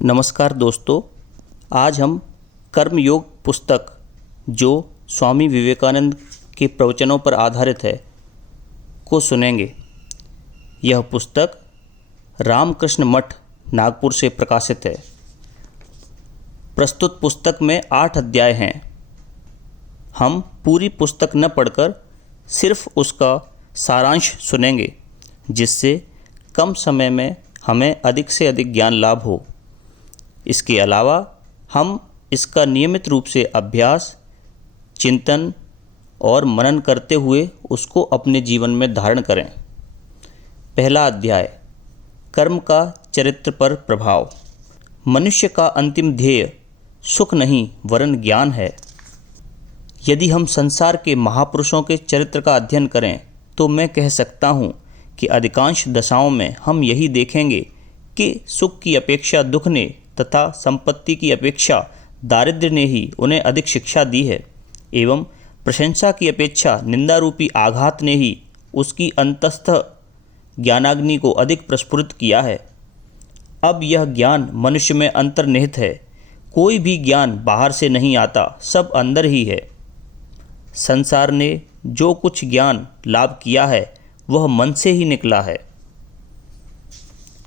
नमस्कार दोस्तों, आज हम कर्मयोग पुस्तक जो स्वामी विवेकानंद के प्रवचनों पर आधारित है को सुनेंगे। यह पुस्तक रामकृष्ण मठ नागपुर से प्रकाशित है। प्रस्तुत पुस्तक में 8 अध्याय हैं। हम पूरी पुस्तक न पढ़कर सिर्फ उसका सारांश सुनेंगे, जिससे कम समय में हमें अधिक से अधिक ज्ञान लाभ हो। इसके अलावा हम इसका नियमित रूप से अभ्यास, चिंतन और मनन करते हुए उसको अपने जीवन में धारण करें। पहला अध्याय, कर्म का चरित्र पर प्रभाव। मनुष्य का अंतिम ध्येय सुख नहीं वरन ज्ञान है। यदि हम संसार के महापुरुषों के चरित्र का अध्ययन करें तो मैं कह सकता हूँ कि अधिकांश दशाओं में हम यही देखेंगे कि सुख की अपेक्षा दुख ने तथा संपत्ति की अपेक्षा दारिद्र्य ने ही उन्हें अधिक शिक्षा दी है, एवं प्रशंसा की अपेक्षा निंदारूपी आघात ने ही उसकी अंतस्थ ज्ञानाग्नि को अधिक प्रस्फुरित किया है। अब यह ज्ञान मनुष्य में अंतर्निहित है। कोई भी ज्ञान बाहर से नहीं आता, सब अंदर ही है। संसार ने जो कुछ ज्ञान लाभ किया है वह मन से ही निकला है।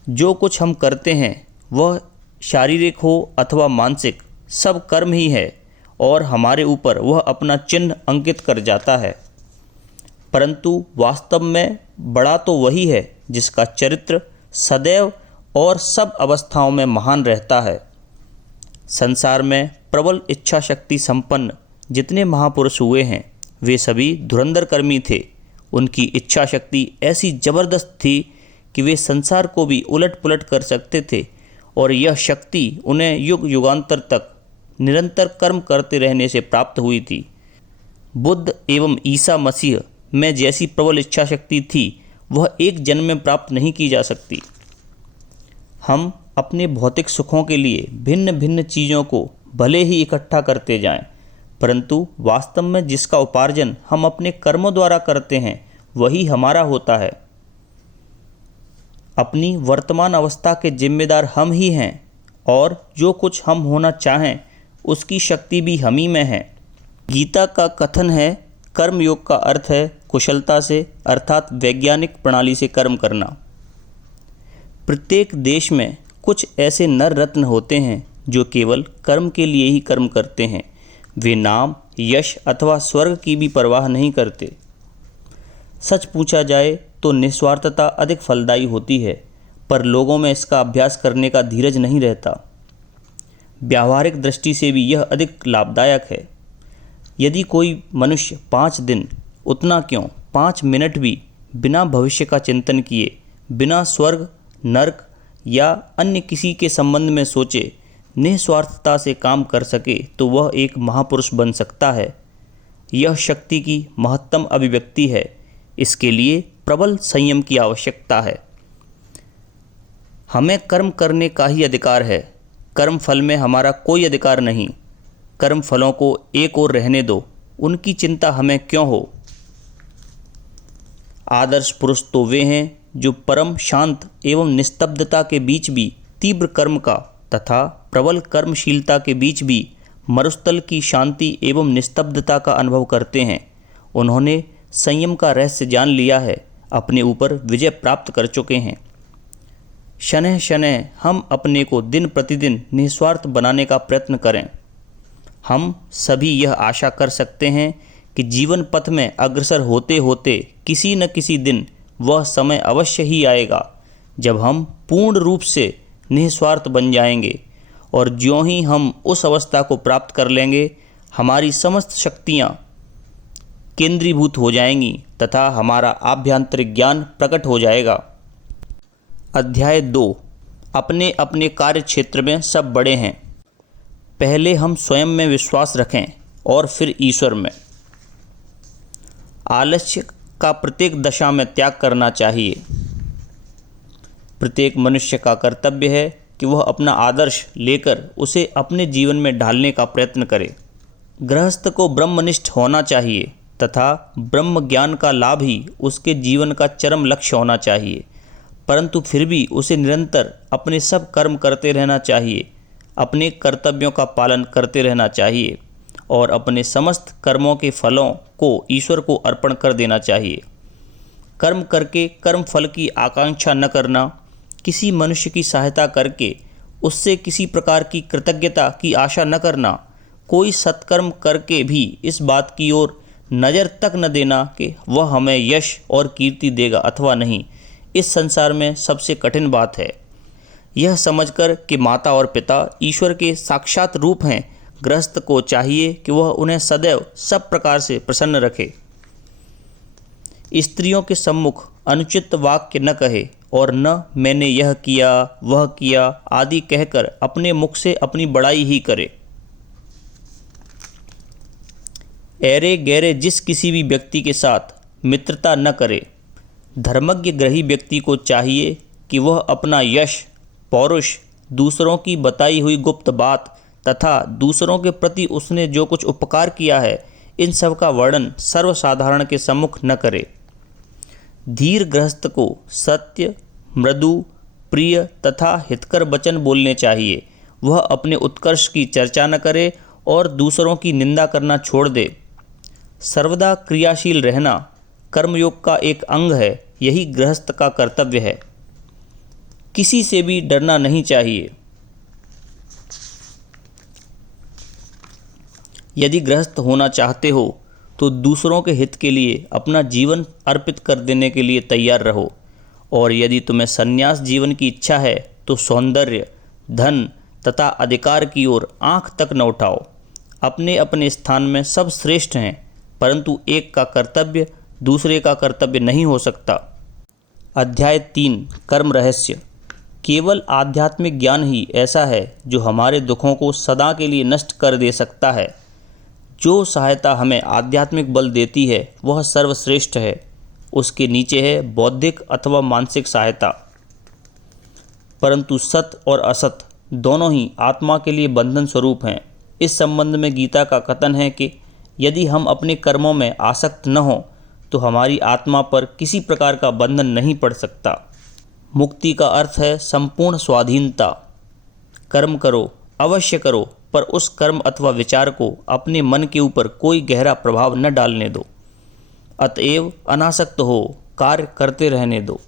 जो कुछ हम करते हैं वह शारीरिक हो अथवा मानसिक, सब कर्म ही है और हमारे ऊपर वह अपना चिन्ह अंकित कर जाता है। परंतु वास्तव में बड़ा तो वही है जिसका चरित्र सदैव और सब अवस्थाओं में महान रहता है। संसार में प्रबल इच्छा शक्ति संपन्न जितने महापुरुष हुए हैं वे सभी धुरंधर कर्मी थे। उनकी इच्छा शक्ति ऐसी जबरदस्त थी कि वे संसार को भी उलट पुलट कर सकते थे, और यह शक्ति उन्हें युग युगांतर तक निरंतर कर्म करते रहने से प्राप्त हुई थी। बुद्ध एवं ईसा मसीह में जैसी प्रबल इच्छा शक्ति थी वह एक जन्म में प्राप्त नहीं की जा सकती। हम अपने भौतिक सुखों के लिए भिन्न भिन्न चीज़ों को भले ही इकट्ठा करते जाएं, परंतु वास्तव में जिसका उपार्जन हम अपने कर्मों द्वारा करते हैं वही हमारा होता है। अपनी वर्तमान अवस्था के जिम्मेदार हम ही हैं, और जो कुछ हम होना चाहें उसकी शक्ति भी हम ही में है। गीता का कथन है, कर्मयोग का अर्थ है कुशलता से अर्थात वैज्ञानिक प्रणाली से कर्म करना। प्रत्येक देश में कुछ ऐसे नर रत्न होते हैं जो केवल कर्म के लिए ही कर्म करते हैं। वे नाम, यश अथवा स्वर्ग की भी परवाह नहीं करते। सच पूछा जाए तो निस्वार्थता अधिक फलदायी होती है, पर लोगों में इसका अभ्यास करने का धीरज नहीं रहता। व्यावहारिक दृष्टि से भी यह अधिक लाभदायक है। यदि कोई मनुष्य 5 दिन, उतना क्यों 5 मिनट भी बिना भविष्य का चिंतन किए, बिना स्वर्ग, नरक या अन्य किसी के संबंध में सोचे निस्वार्थता से काम कर सके तो वह एक महापुरुष बन सकता है। यह शक्ति की महत्तम अभिव्यक्ति है। इसके लिए प्रबल संयम की आवश्यकता है। हमें कर्म करने का ही अधिकार है। कर्म फल में हमारा कोई अधिकार नहीं। कर्म फलों को एक ओर रहने दो, उनकी चिंता हमें क्यों हो। आदर्श पुरुष तो वे हैं जो परम शांत एवं निस्तब्धता के बीच भी तीव्र कर्म का तथा प्रबल कर्मशीलता के बीच भी मरुस्थल की शांति एवं निस्तब्धता का अनुभव करते हैं। उन्होंने संयम का रहस्य जान लिया है, अपने ऊपर विजय प्राप्त कर चुके हैं। शनैः शनैः हम अपने को दिन प्रतिदिन निस्वार्थ बनाने का प्रयत्न करें। हम सभी यह आशा कर सकते हैं कि जीवन पथ में अग्रसर होते होते किसी न किसी दिन वह समय अवश्य ही आएगा जब हम पूर्ण रूप से निस्वार्थ बन जाएंगे, और ज्यों ही हम उस अवस्था को प्राप्त कर लेंगे हमारी समस्त शक्तियाँ केंद्रीभूत हो जाएंगी तथा हमारा आभ्यंतरिक ज्ञान प्रकट हो जाएगा। अध्याय 2, अपने अपने कार्य क्षेत्र में सब बड़े हैं। पहले हम स्वयं में विश्वास रखें और फिर ईश्वर में। आलस्य का प्रत्येक दशा में त्याग करना चाहिए। प्रत्येक मनुष्य का कर्तव्य है कि वह अपना आदर्श लेकर उसे अपने जीवन में ढालने का प्रयत्न करे। गृहस्थ को ब्रह्मनिष्ठ होना चाहिए तथा ब्रह्म ज्ञान का लाभ ही उसके जीवन का चरम लक्ष्य होना चाहिए। परंतु फिर भी उसे निरंतर अपने सब कर्म करते रहना चाहिए, अपने कर्तव्यों का पालन करते रहना चाहिए और अपने समस्त कर्मों के फलों को ईश्वर को अर्पण कर देना चाहिए। कर्म करके कर्म फल की आकांक्षा न करना, किसी मनुष्य की सहायता करके उससे किसी प्रकार की कृतज्ञता की आशा न करना, कोई सत्कर्म करके भी इस बात की ओर नज़र तक न देना कि वह हमें यश और कीर्ति देगा अथवा नहीं, इस संसार में सबसे कठिन बात है। यह समझकर कि माता और पिता ईश्वर के साक्षात रूप हैं, गृहस्थ को चाहिए कि वह उन्हें सदैव सब प्रकार से प्रसन्न रखे। स्त्रियों के सम्मुख अनुचित वाक्य न कहे और न मैंने यह किया वह किया आदि कहकर अपने मुख से अपनी बड़ाई ही करे। ऐरे गैरे जिस किसी भी व्यक्ति के साथ मित्रता न करे। धर्मज्ञ ग्रही व्यक्ति को चाहिए कि वह अपना यश, पौरुष, दूसरों की बताई हुई गुप्त बात तथा दूसरों के प्रति उसने जो कुछ उपकार किया है, इन सब का वर्णन सर्वसाधारण के सम्मुख न करे। धीर गृहस्थ को सत्य, मृदु, प्रिय तथा हितकर वचन बोलने चाहिए। वह अपने उत्कर्ष की चर्चा न करे और दूसरों की निंदा करना छोड़ दे। सर्वदा क्रियाशील रहना कर्मयोग का एक अंग है, यही गृहस्थ का कर्तव्य है। किसी से भी डरना नहीं चाहिए। यदि गृहस्थ होना चाहते हो तो दूसरों के हित के लिए अपना जीवन अर्पित कर देने के लिए तैयार रहो, और यदि तुम्हें संन्यास जीवन की इच्छा है तो सौंदर्य, धन तथा अधिकार की ओर आंख तक न उठाओ। अपने अपने स्थान में सब श्रेष्ठ हैं, परंतु एक का कर्तव्य दूसरे का कर्तव्य नहीं हो सकता। अध्याय 3 कर्म रहस्य। केवल आध्यात्मिक ज्ञान ही ऐसा है जो हमारे दुखों को सदा के लिए नष्ट कर दे सकता है। जो सहायता हमें आध्यात्मिक बल देती है वह सर्वश्रेष्ठ है। उसके नीचे है बौद्धिक अथवा मानसिक सहायता। परंतु सत और असत दोनों ही आत्मा के लिए बंधन स्वरूप हैं। इस संबंध में गीता का कथन है कि यदि हम अपने कर्मों में आसक्त न हों तो हमारी आत्मा पर किसी प्रकार का बंधन नहीं पड़ सकता। मुक्ति का अर्थ है संपूर्ण स्वाधीनता। कर्म करो, अवश्य करो, पर उस कर्म अथवा विचार को अपने मन के ऊपर कोई गहरा प्रभाव न डालने दो। अतएव अनासक्त हो कार्य करते रहने दो।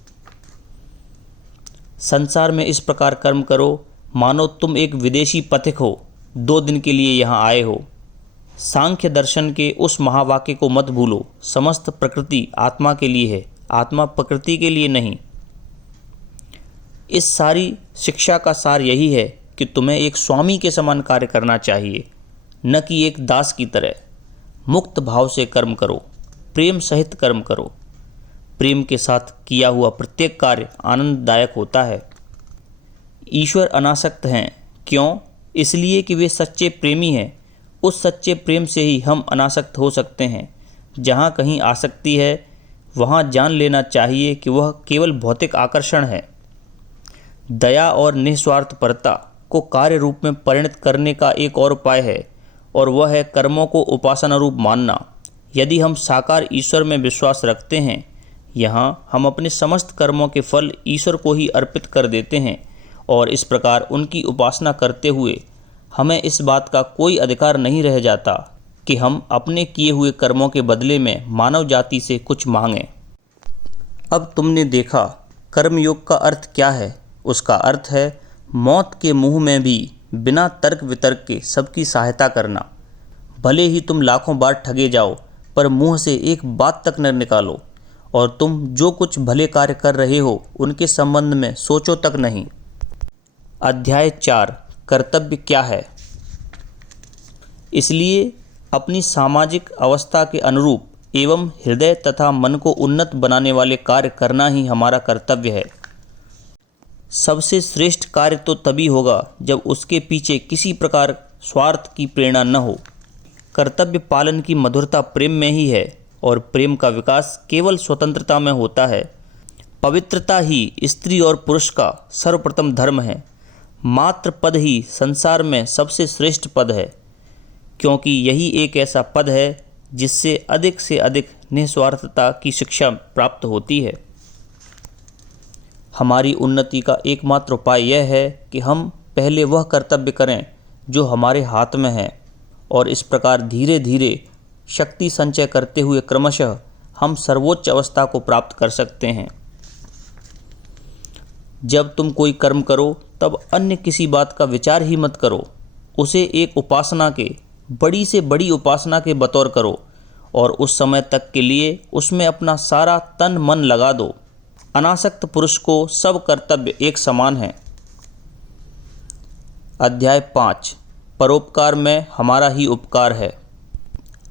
संसार में इस प्रकार कर्म करो मानो तुम एक विदेशी पथिक हो, 2 दिन के लिए यहाँ आए हो। सांख्य दर्शन के उस महावाक्य को मत भूलो, समस्त प्रकृति आत्मा के लिए है, आत्मा प्रकृति के लिए नहीं। इस सारी शिक्षा का सार यही है कि तुम्हें एक स्वामी के समान कार्य करना चाहिए, न कि एक दास की तरह। मुक्त भाव से कर्म करो, प्रेम सहित कर्म करो। प्रेम के साथ किया हुआ प्रत्येक कार्य आनंददायक होता है। ईश्वर अनासक्त हैं, क्यों? इसलिए कि वे सच्चे प्रेमी हैं। उस सच्चे प्रेम से ही हम अनासक्त हो सकते हैं। जहाँ कहीं आसक्ति है वहाँ जान लेना चाहिए कि वह केवल भौतिक आकर्षण है। दया और निस्वार्थपरता को कार्य रूप में परिणत करने का एक और उपाय है, और वह है कर्मों को उपासना रूप मानना। यदि हम साकार ईश्वर में विश्वास रखते हैं, यहाँ हम अपने समस्त कर्मों के फल ईश्वर को ही अर्पित कर देते हैं, और इस प्रकार उनकी उपासना करते हुए हमें इस बात का कोई अधिकार नहीं रह जाता कि हम अपने किए हुए कर्मों के बदले में मानव जाति से कुछ मांगें। अब तुमने देखा कर्मयोग का अर्थ क्या है। उसका अर्थ है मौत के मुंह में भी बिना तर्क वितर्क के सबकी सहायता करना। भले ही तुम लाखों बार ठगे जाओ, पर मुंह से एक बात तक न निकालो, और तुम जो कुछ भले कार्य कर रहे हो उनके संबंध में सोचो तक नहीं। अध्याय 4 कर्तव्य क्या है। इसलिए अपनी सामाजिक अवस्था के अनुरूप एवं हृदय तथा मन को उन्नत बनाने वाले कार्य करना ही हमारा कर्तव्य है। सबसे श्रेष्ठ कार्य तो तभी होगा जब उसके पीछे किसी प्रकार स्वार्थ की प्रेरणा न हो। कर्तव्य पालन की मधुरता प्रेम में ही है, और प्रेम का विकास केवल स्वतंत्रता में होता है। पवित्रता ही स्त्री और पुरुष का सर्वप्रथम धर्म है। मात्र पद ही संसार में सबसे श्रेष्ठ पद है, क्योंकि यही एक ऐसा पद है जिससे अधिक से अधिक निस्वार्थता की शिक्षा प्राप्त होती है। हमारी उन्नति का एकमात्र उपाय यह है कि हम पहले वह कर्तव्य करें जो हमारे हाथ में है, और इस प्रकार धीरे धीरे शक्ति संचय करते हुए क्रमशः हम सर्वोच्च अवस्था को प्राप्त कर सकते हैं। जब तुम कोई कर्म करो तब अन्य किसी बात का विचार ही मत करो, उसे एक उपासना के, बड़ी से बड़ी उपासना के बतौर करो और उस समय तक के लिए उसमें अपना सारा तन मन लगा दो। अनासक्त पुरुष को सब कर्तव्य एक समान है। अध्याय 5 परोपकार में हमारा ही उपकार है।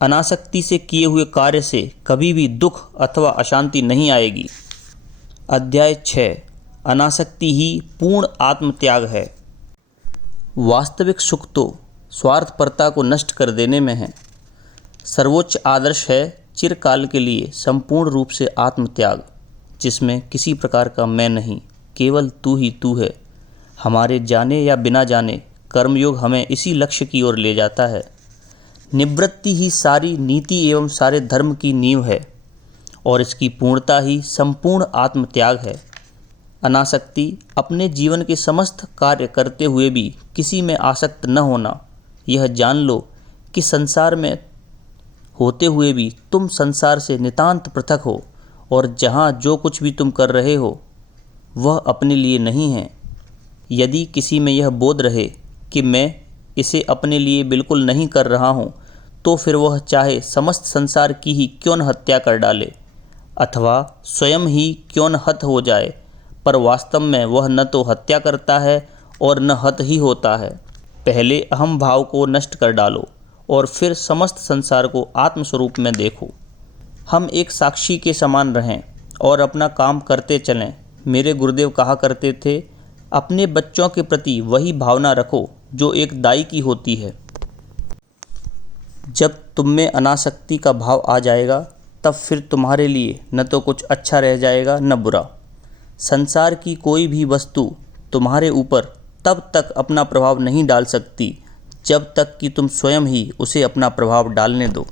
अनासक्ति से किए हुए कार्य से कभी भी दुख अथवा अशांति नहीं आएगी। अध्याय 6 अनासक्ति ही पूर्ण आत्मत्याग है। वास्तविक सुख तो स्वार्थपरता को नष्ट कर देने में है। सर्वोच्च आदर्श है चिरकाल के लिए संपूर्ण रूप से आत्मत्याग, जिसमें किसी प्रकार का मैं नहीं, केवल तू ही तू है। हमारे जाने या बिना जाने कर्मयोग हमें इसी लक्ष्य की ओर ले जाता है। निवृत्ति ही सारी नीति एवं सारे धर्म की नींव है और इसकी पूर्णता ही संपूर्ण आत्मत्याग है। अनासक्ति अपने जीवन के समस्त कार्य करते हुए भी किसी में आसक्त न होना। यह जान लो कि संसार में होते हुए भी तुम संसार से नितांत पृथक हो और जहाँ जो कुछ भी तुम कर रहे हो वह अपने लिए नहीं है। यदि किसी में यह बोध रहे कि मैं इसे अपने लिए बिल्कुल नहीं कर रहा हूँ, तो फिर वह चाहे समस्त संसार की ही क्यों न हत्या कर डाले अथवा स्वयं ही क्यों न हत हो जाए, पर वास्तव में वह न तो हत्या करता है और न हत ही होता है। पहले अहम भाव को नष्ट कर डालो और फिर समस्त संसार को आत्मस्वरूप में देखो। हम एक साक्षी के समान रहें और अपना काम करते चलें। मेरे गुरुदेव कहा करते थे, अपने बच्चों के प्रति वही भावना रखो जो एक दाई की होती है। जब तुम में अनासक्ति का भाव आ जाएगा तब फिर तुम्हारे लिए न तो कुछ अच्छा रह जाएगा न बुरा। संसार की कोई भी वस्तु तुम्हारे ऊपर तब तक अपना प्रभाव नहीं डाल सकती जब तक कि तुम स्वयं ही उसे अपना प्रभाव डालने दो।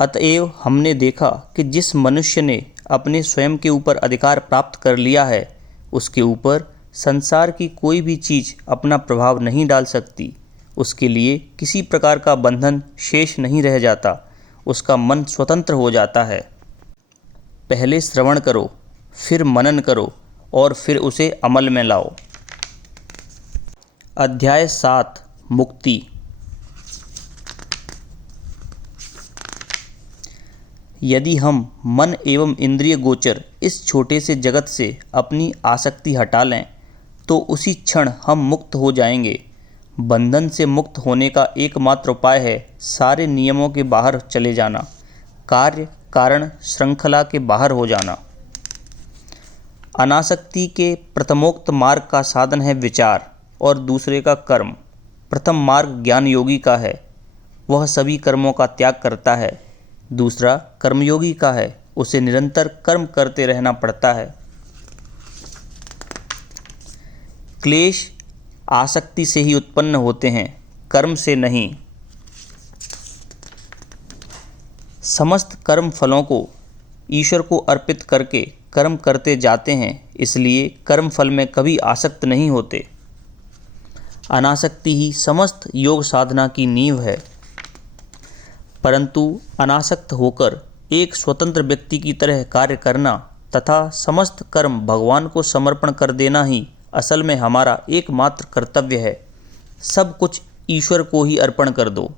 अतएव हमने देखा कि जिस मनुष्य ने अपने स्वयं के ऊपर अधिकार प्राप्त कर लिया है, उसके ऊपर संसार की कोई भी चीज़ अपना प्रभाव नहीं डाल सकती। उसके लिए किसी प्रकार का बंधन शेष नहीं रह जाता। उसका मन स्वतंत्र हो जाता है। पहले श्रवण करो, फिर मनन करो और फिर उसे अमल में लाओ। अध्याय 7 मुक्ति। यदि हम मन एवं इंद्रिय गोचर इस छोटे से जगत से अपनी आसक्ति हटा लें तो उसी क्षण हम मुक्त हो जाएंगे। बंधन से मुक्त होने का एकमात्र उपाय है सारे नियमों के बाहर चले जाना, कार्य कारण श्रृंखला के बाहर हो जाना। अनासक्ति के प्रथमोक्त मार्ग का साधन है विचार और दूसरे का कर्म। प्रथम मार्ग ज्ञान योगी का है, वह सभी कर्मों का त्याग करता है। दूसरा कर्मयोगी का है, उसे निरंतर कर्म करते रहना पड़ता है। क्लेश आसक्ति से ही उत्पन्न होते हैं, कर्म से नहीं। समस्त कर्म फलों को ईश्वर को अर्पित करके कर्म करते जाते हैं, इसलिए कर्म फल में कभी आसक्त नहीं होते। अनासक्ति ही समस्त योग साधना की नींव है। परंतु अनासक्त होकर एक स्वतंत्र व्यक्ति की तरह कार्य करना तथा समस्त कर्म भगवान को समर्पण कर देना ही असल में हमारा एकमात्र कर्तव्य है। सब कुछ ईश्वर को ही अर्पण कर दो।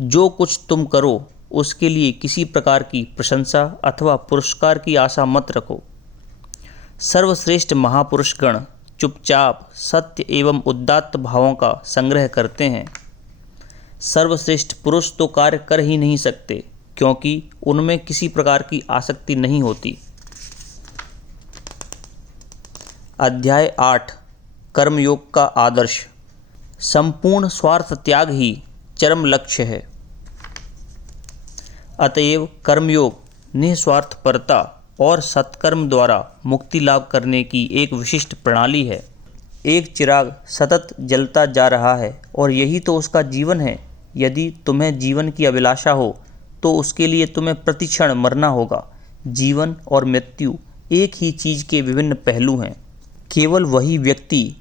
जो कुछ तुम करो उसके लिए किसी प्रकार की प्रशंसा अथवा पुरस्कार की आशा मत रखो। सर्वश्रेष्ठ महापुरुषगण चुपचाप सत्य एवं उदात्त भावों का संग्रह करते हैं। सर्वश्रेष्ठ पुरुष तो कार्य कर ही नहीं सकते, क्योंकि उनमें किसी प्रकार की आसक्ति नहीं होती। अध्याय 8 कर्मयोग का आदर्श। संपूर्ण स्वार्थ त्याग ही चरम लक्ष्य है। अतएव कर्मयोग निस्वार्थपरता और सत्कर्म द्वारा मुक्ति लाभ करने की एक विशिष्ट प्रणाली है। एक चिराग सतत जलता जा रहा है और यही तो उसका जीवन है। यदि तुम्हें जीवन की अभिलाषा हो तो उसके लिए तुम्हें प्रतिक्षण मरना होगा। जीवन और मृत्यु एक ही चीज़ के विभिन्न पहलू हैं। केवल वही व्यक्ति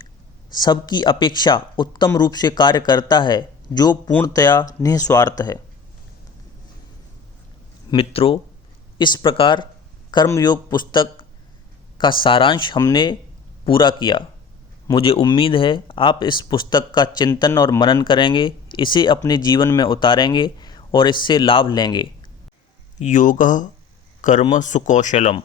सबकी अपेक्षा उत्तम रूप से कार्य करता है जो पूर्णतया निस्वार्थ है। मित्रों, इस प्रकार कर्मयोग पुस्तक का सारांश हमने पूरा किया। मुझे उम्मीद है आप इस पुस्तक का चिंतन और मनन करेंगे, इसे अपने जीवन में उतारेंगे और इससे लाभ लेंगे। योगः कर्म सुकौशलम।